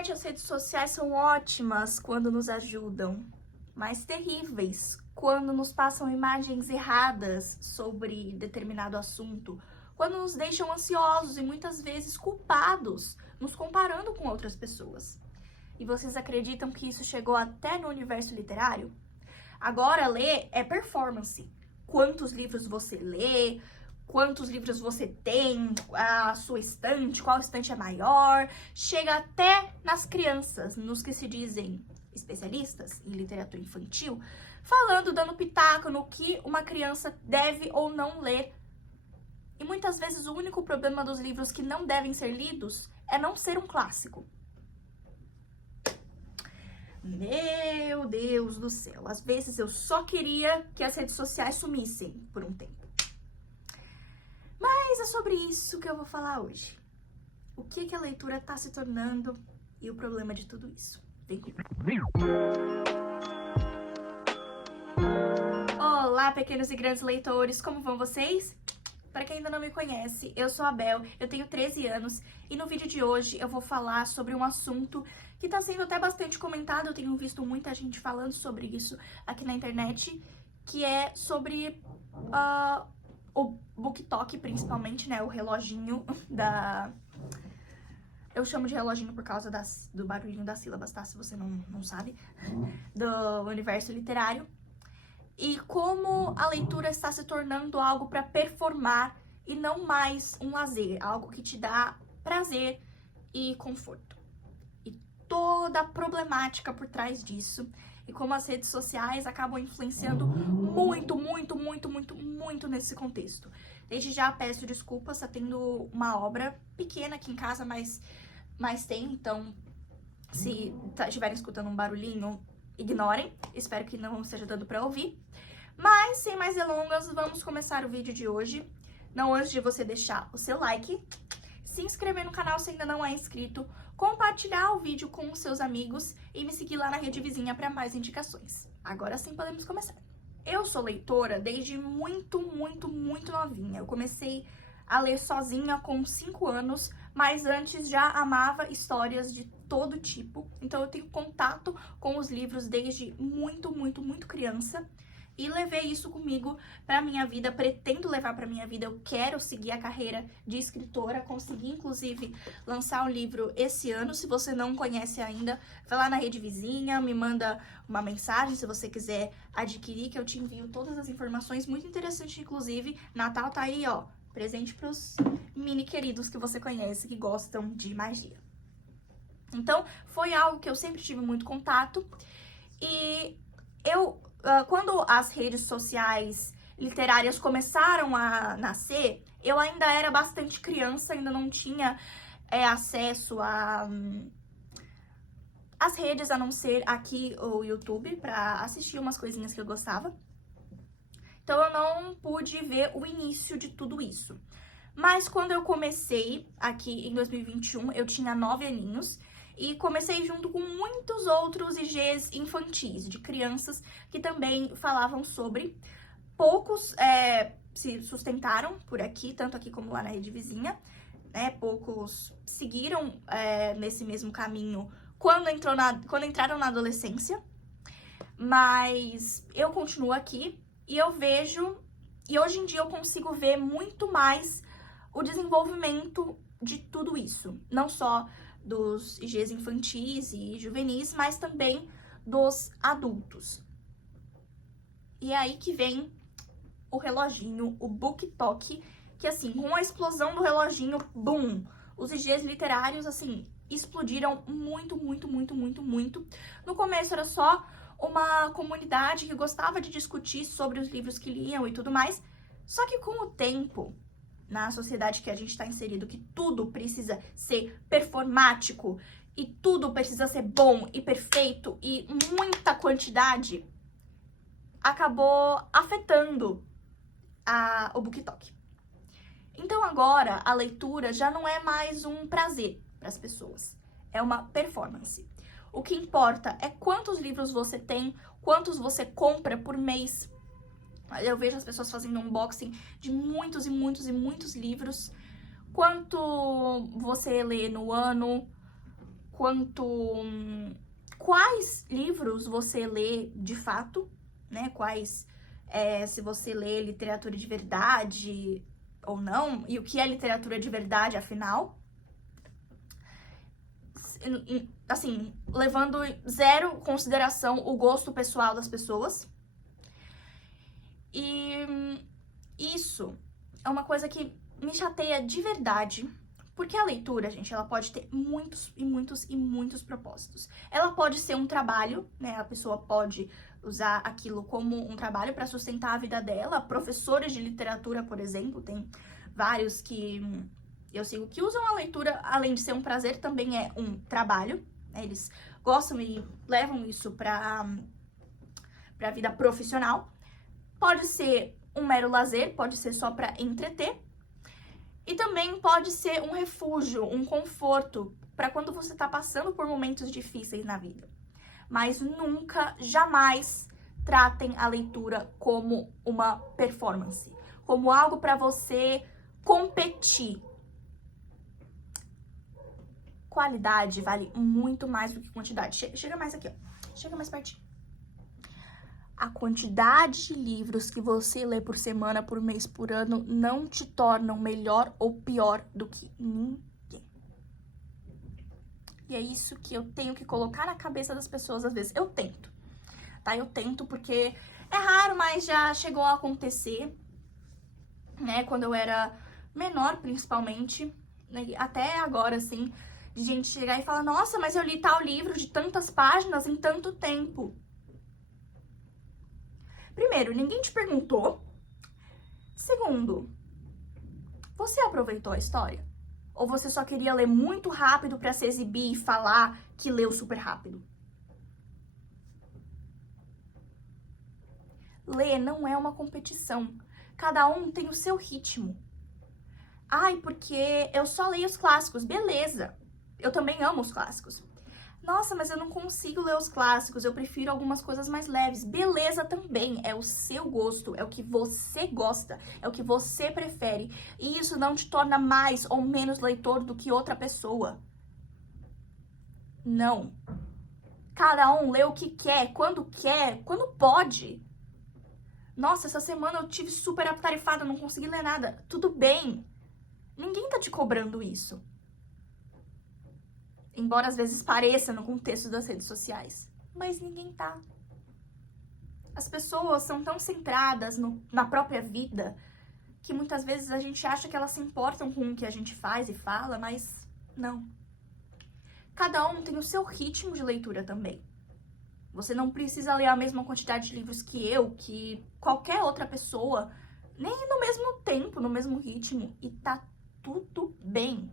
internet, as redes sociais são ótimas quando nos ajudam, mas terríveis quando nos passam imagens erradas sobre determinado assunto, quando nos deixam ansiosos e muitas vezes culpados, nos comparando com outras pessoas. E vocês acreditam que isso chegou até no universo literário? Agora, ler é performance. Quantos livros você lê, quantos livros você tem, a sua estante, qual estante é maior, chega até nas crianças, nos que se dizem especialistas em literatura infantil, falando, dando pitaco no que uma criança deve ou não ler. E muitas vezes o único problema dos livros que não devem ser lidos é não ser um clássico. Meu Deus do céu, às vezes eu só queria que as redes sociais sumissem por um tempo. Mas é sobre isso que eu vou falar hoje. O que a leitura está se tornando e o problema de tudo isso. Vem comigo. Olá, pequenos e grandes leitores, como vão vocês? Para quem ainda não me conhece, eu sou a Bel, eu tenho 13 anos e no vídeo de hoje eu vou falar sobre um assunto que está sendo até bastante comentado, eu tenho visto muita gente falando sobre isso aqui na internet, que é sobre o BookTok, principalmente, né, o reloginho da... Eu chamo de reloginho por causa do barulhinho das sílabas, tá? Se você não sabe, do universo literário. E como a leitura está se tornando algo para performar e não mais um lazer, algo que te dá prazer e conforto. E toda a problemática por trás disso, e como as redes sociais acabam influenciando muito nesse contexto. Desde já peço desculpas, tá tendo uma obra pequena aqui em casa, mas tem, então se estiverem escutando um barulhinho, ignorem, espero que não esteja dando pra ouvir. Mas, sem mais delongas, vamos começar o vídeo de hoje. Não antes de você deixar o seu like, se inscrever no canal se ainda não é inscrito, compartilhar o vídeo com os seus amigos e me seguir lá na rede vizinha para mais indicações. Agora sim podemos começar. Eu sou leitora desde muito novinha. Eu comecei a ler sozinha com 5 anos, mas antes já amava histórias de todo tipo. Então eu tenho contato com os livros desde muito criança e levei isso comigo para minha vida, pretendo levar para minha vida. Eu quero seguir a carreira de escritora, consegui inclusive lançar um livro esse ano. Se você não conhece ainda, vai lá na rede vizinha, me manda uma mensagem se você quiser adquirir, que eu te envio todas as informações, muito interessante inclusive. Natal tá aí, ó, presente pros mini queridos que você conhece, que gostam de magia. Então, foi algo que eu sempre tive muito contato. E eu, quando as redes sociais literárias começaram a nascer, eu ainda era bastante criança, ainda não tinha acesso às redes, a não ser aqui o YouTube, pra assistir umas coisinhas que eu gostava. Então, eu não pude ver o início de tudo isso. Mas quando eu comecei aqui em 2021, eu tinha 9 aninhos e comecei junto com muitos outros IGs infantis, de crianças que também falavam sobre. Poucos se sustentaram por aqui, tanto aqui como lá na rede vizinha, né? Poucos seguiram nesse mesmo caminho quando entraram na adolescência. Mas eu continuo aqui. E eu vejo, e hoje em dia eu consigo ver muito mais o desenvolvimento de tudo isso. Não só dos IGs infantis e juvenis, mas também dos adultos. E é aí que vem o reloginho, o BookTok, que assim, com a explosão do reloginho, boom! Os IGs literários, assim, explodiram muito. No começo era só uma comunidade que gostava de discutir sobre os livros que liam e tudo mais. Só que com o tempo, na sociedade que a gente está inserido, que tudo precisa ser performático e tudo precisa ser bom e perfeito e muita quantidade, acabou afetando o BookTok. Então agora a leitura já não é mais um prazer para as pessoas, é uma performance. O que importa é quantos livros você tem, quantos você compra por mês. Eu vejo as pessoas fazendo unboxing de muitos livros. Quanto você lê no ano, quanto quais livros você lê de fato, né? Quais, se você lê literatura de verdade ou não, e o que é literatura de verdade, afinal. Assim, levando zero consideração o gosto pessoal das pessoas. E isso é uma coisa que me chateia de verdade, porque a leitura, gente, ela pode ter muitos e muitos e muitos propósitos. Ela pode ser um trabalho, né? A pessoa pode usar aquilo como um trabalho para sustentar a vida dela. Professores de literatura, por exemplo, tem vários que eu sigo que usam a leitura, além de ser um prazer, também é um trabalho, né? Eles gostam e levam isso para a vida profissional. Pode ser um mero lazer, pode ser só para entreter. E também pode ser um refúgio, um conforto para quando você está passando por momentos difíceis na vida. Mas nunca, jamais tratem a leitura como uma performance, como algo para você competir. Qualidade vale muito mais do que quantidade. Chega mais aqui, ó. Chega mais pertinho. A quantidade de livros que você lê por semana, por mês, por ano, não te tornam melhor ou pior do que ninguém. E é isso que eu tenho que colocar na cabeça das pessoas às vezes. Eu tento, tá? Eu tento porque é raro, mas já chegou a acontecer, né? Quando eu era menor, principalmente, né? Até agora, assim, de gente chegar e falar, nossa, mas eu li tal livro de tantas páginas em tanto tempo. Primeiro, ninguém te perguntou. Segundo, você aproveitou a história? Ou você só queria ler muito rápido para se exibir e falar que leu super rápido? Ler não é uma competição. Cada um tem o seu ritmo. Ai, porque eu só leio os clássicos. Beleza. Eu também amo os clássicos. Nossa, mas eu não consigo ler os clássicos, eu prefiro algumas coisas mais leves. Beleza também, é o seu gosto, é o que você gosta, é o que você prefere. E isso não te torna mais ou menos leitor do que outra pessoa. Não. Cada um lê o que quer, quando pode. Nossa, essa semana eu tive super atarefada, não consegui ler nada. Tudo bem. Ninguém tá te cobrando isso. Embora às vezes pareça no contexto das redes sociais. Mas ninguém tá. As pessoas são tão centradas na própria vida que muitas vezes a gente acha que elas se importam com o que a gente faz e fala, mas não. Cada um tem o seu ritmo de leitura também. Você não precisa ler a mesma quantidade de livros que eu, que qualquer outra pessoa, nem no mesmo tempo, no mesmo ritmo. E tá tudo bem.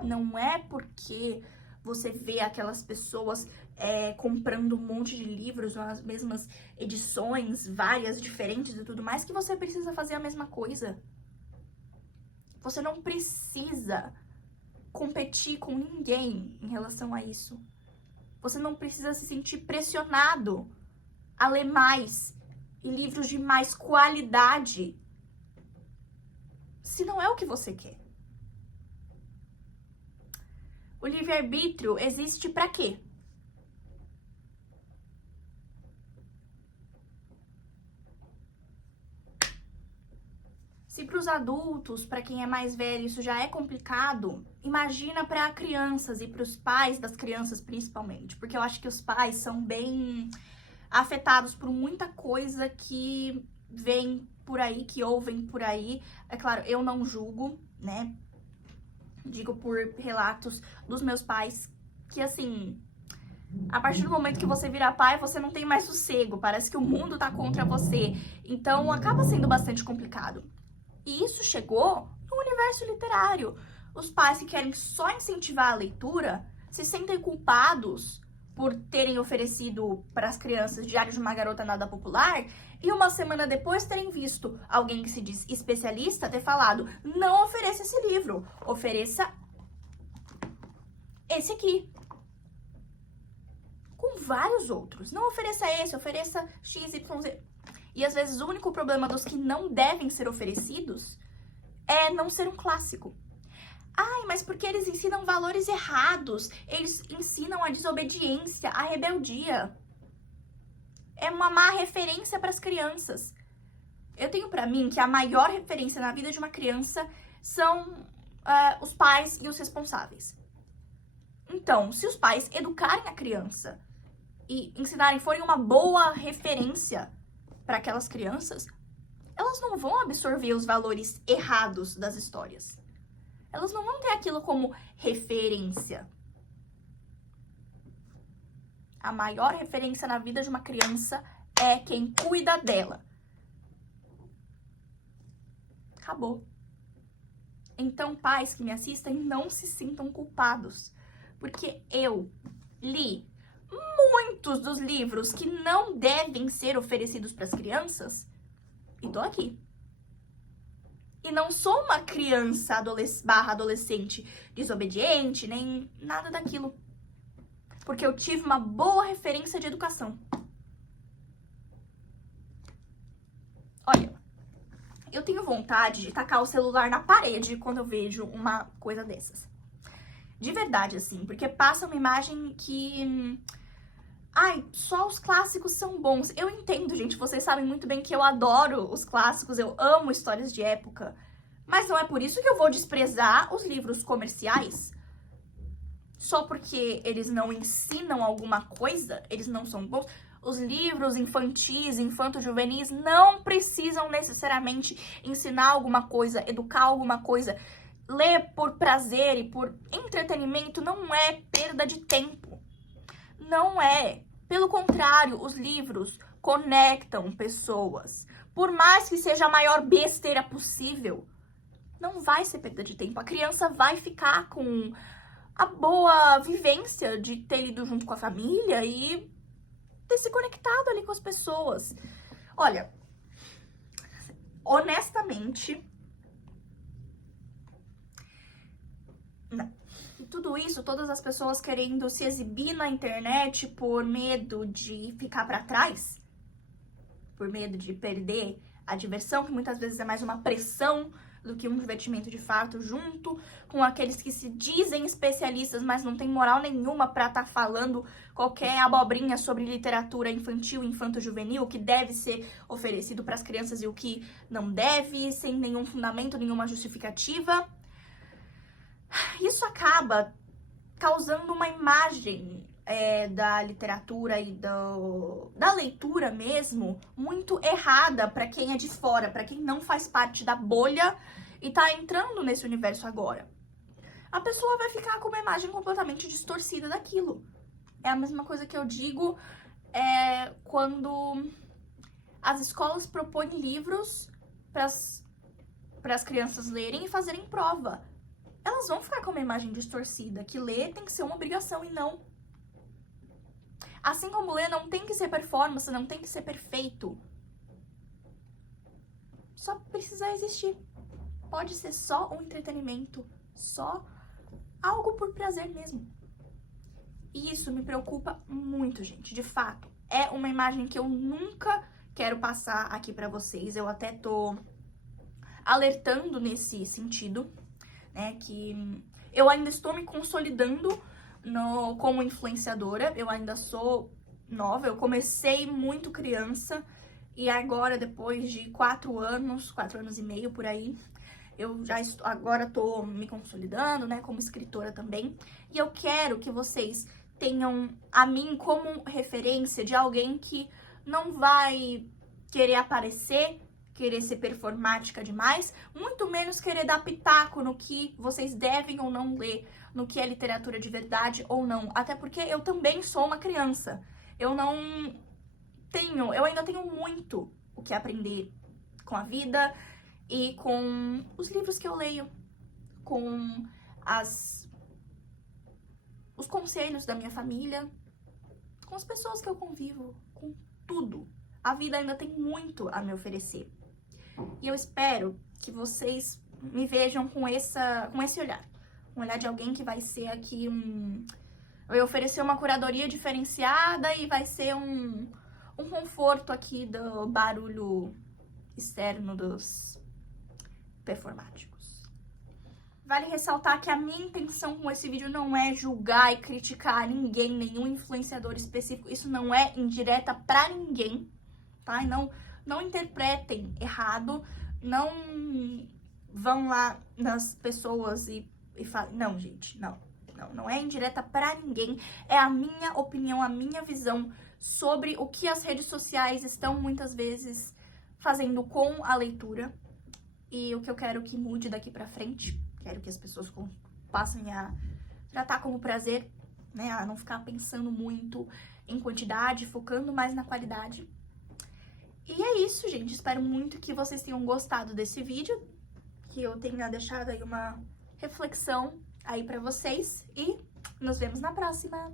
Não é porque você vê aquelas pessoas comprando um monte de livros, as mesmas edições, várias, diferentes e tudo mais, que você precisa fazer a mesma coisa. Você não precisa competir com ninguém em relação a isso. Você não precisa se sentir pressionado a ler mais e livros de mais qualidade, se não é o que você quer. O livre-arbítrio existe pra quê? Se para os adultos, para quem é mais velho, isso já é complicado, imagina para crianças e para os pais das crianças principalmente, porque eu acho que os pais são bem afetados por muita coisa que vem por aí, que ouvem por aí. É claro, eu não julgo, né? Digo por relatos dos meus pais, que assim, a partir do momento que você vira pai, você não tem mais sossego, parece que o mundo tá contra você, então acaba sendo bastante complicado. E isso chegou no universo literário. Os pais que querem só incentivar a leitura se sentem culpados por terem oferecido para as crianças Diário de uma Garota Nada Popular e uma semana depois terem visto alguém que se diz especialista ter falado: não ofereça esse livro, ofereça esse aqui. Com vários outros. Não ofereça esse, ofereça XYZ. E às vezes o único problema dos que não devem ser oferecidos é não ser um clássico. Ai, mas mas porque eles ensinam valores errados. Eles ensinam a desobediência, a rebeldia. É uma má referência para as crianças. Eu tenho pra mim que a maior referência na vida de uma criança são os pais e os responsáveis. Então, se os pais educarem a criança e ensinarem, forem uma boa referência para aquelas crianças, elas não vão absorver os valores errados das histórias. Elas não vão ter aquilo como referência. A maior referência na vida de uma criança é quem cuida dela. Acabou. Então, pais que me assistem, não se sintam culpados. Porque eu li muitos dos livros que não devem ser oferecidos para as crianças e tô aqui. E não sou uma criança adolescente desobediente, nem nada daquilo. Porque eu tive uma boa referência de educação. Olha, eu tenho vontade de tacar o celular na parede quando eu vejo uma coisa dessas. De verdade, assim, porque passa uma imagem que... Ai, só os clássicos são bons. Eu entendo, gente, vocês sabem muito bem que eu adoro os clássicos, eu amo histórias de época. Mas não é por isso que eu vou desprezar os livros comerciais. Só porque eles não ensinam alguma coisa, eles não são bons. Os livros infantis, infanto-juvenis, não precisam necessariamente ensinar alguma coisa, educar alguma coisa. Ler por prazer e por entretenimento não é perda de tempo. Não é. Pelo contrário, os livros conectam pessoas. Por mais que seja a maior besteira possível, não vai ser perda de tempo. A criança vai ficar com a boa vivência de ter lido junto com a família e ter se conectado ali com as pessoas. Olha, honestamente, não. E tudo isso, todas as pessoas querendo se exibir na internet por medo de ficar pra trás, por medo de perder a diversão, que muitas vezes é mais uma pressão do que um divertimento de fato, junto com aqueles que se dizem especialistas, mas não tem moral nenhuma pra estar falando qualquer abobrinha sobre literatura infantil, infanto-juvenil, o que deve ser oferecido para as crianças e o que não deve, sem nenhum fundamento, nenhuma justificativa. Isso acaba causando uma imagem da literatura e da leitura mesmo muito errada para quem é de fora, para quem não faz parte da bolha e tá entrando nesse universo agora. A pessoa vai ficar com uma imagem completamente distorcida daquilo. É a mesma coisa que eu digo quando as escolas propõem livros para as crianças lerem e fazerem prova. Elas vão ficar com uma imagem distorcida, que ler tem que ser uma obrigação e não. Assim como ler não tem que ser performance, não tem que ser perfeito. Só precisa existir. Pode ser só um entretenimento, só algo por prazer mesmo. E isso me preocupa muito, gente. De fato, é uma imagem que eu nunca quero passar aqui pra vocês. Eu até tô alertando nesse sentido, né, que eu ainda estou me consolidando como influenciadora, eu ainda sou nova, eu comecei muito criança e agora, depois de 4 anos e meio por aí, eu já agora tô me consolidando, né, como escritora também, e eu quero que vocês tenham a mim como referência de alguém que não vai querer aparecer, querer ser performática demais, muito menos querer dar pitaco no que vocês devem ou não ler, no que é literatura de verdade ou não. Até porque eu também sou uma criança. Eu ainda tenho muito o que aprender com a vida e com os livros que eu leio, com os conselhos da minha família, com as pessoas que eu convivo, com tudo. A vida ainda tem muito a me oferecer. E eu espero que vocês me vejam com esse olhar. Um olhar de alguém que vai ser aqui vai oferecer uma curadoria diferenciada e vai ser um conforto aqui do barulho externo dos performáticos. Vale ressaltar que a minha intenção com esse vídeo não é julgar e criticar ninguém, nenhum influenciador específico. Isso não é indireta pra ninguém, tá? E não interpretem errado, não vão lá nas pessoas e falem... Não, gente, não é indireta pra ninguém. É a minha opinião, a minha visão sobre o que as redes sociais estão muitas vezes fazendo com a leitura e o que eu quero que mude daqui pra frente. Quero que as pessoas passem a tratar como prazer, né? A não ficar pensando muito em quantidade, focando mais na qualidade. E é isso, gente. Espero muito que vocês tenham gostado desse vídeo, que eu tenha deixado aí uma reflexão aí pra vocês. E nos vemos na próxima!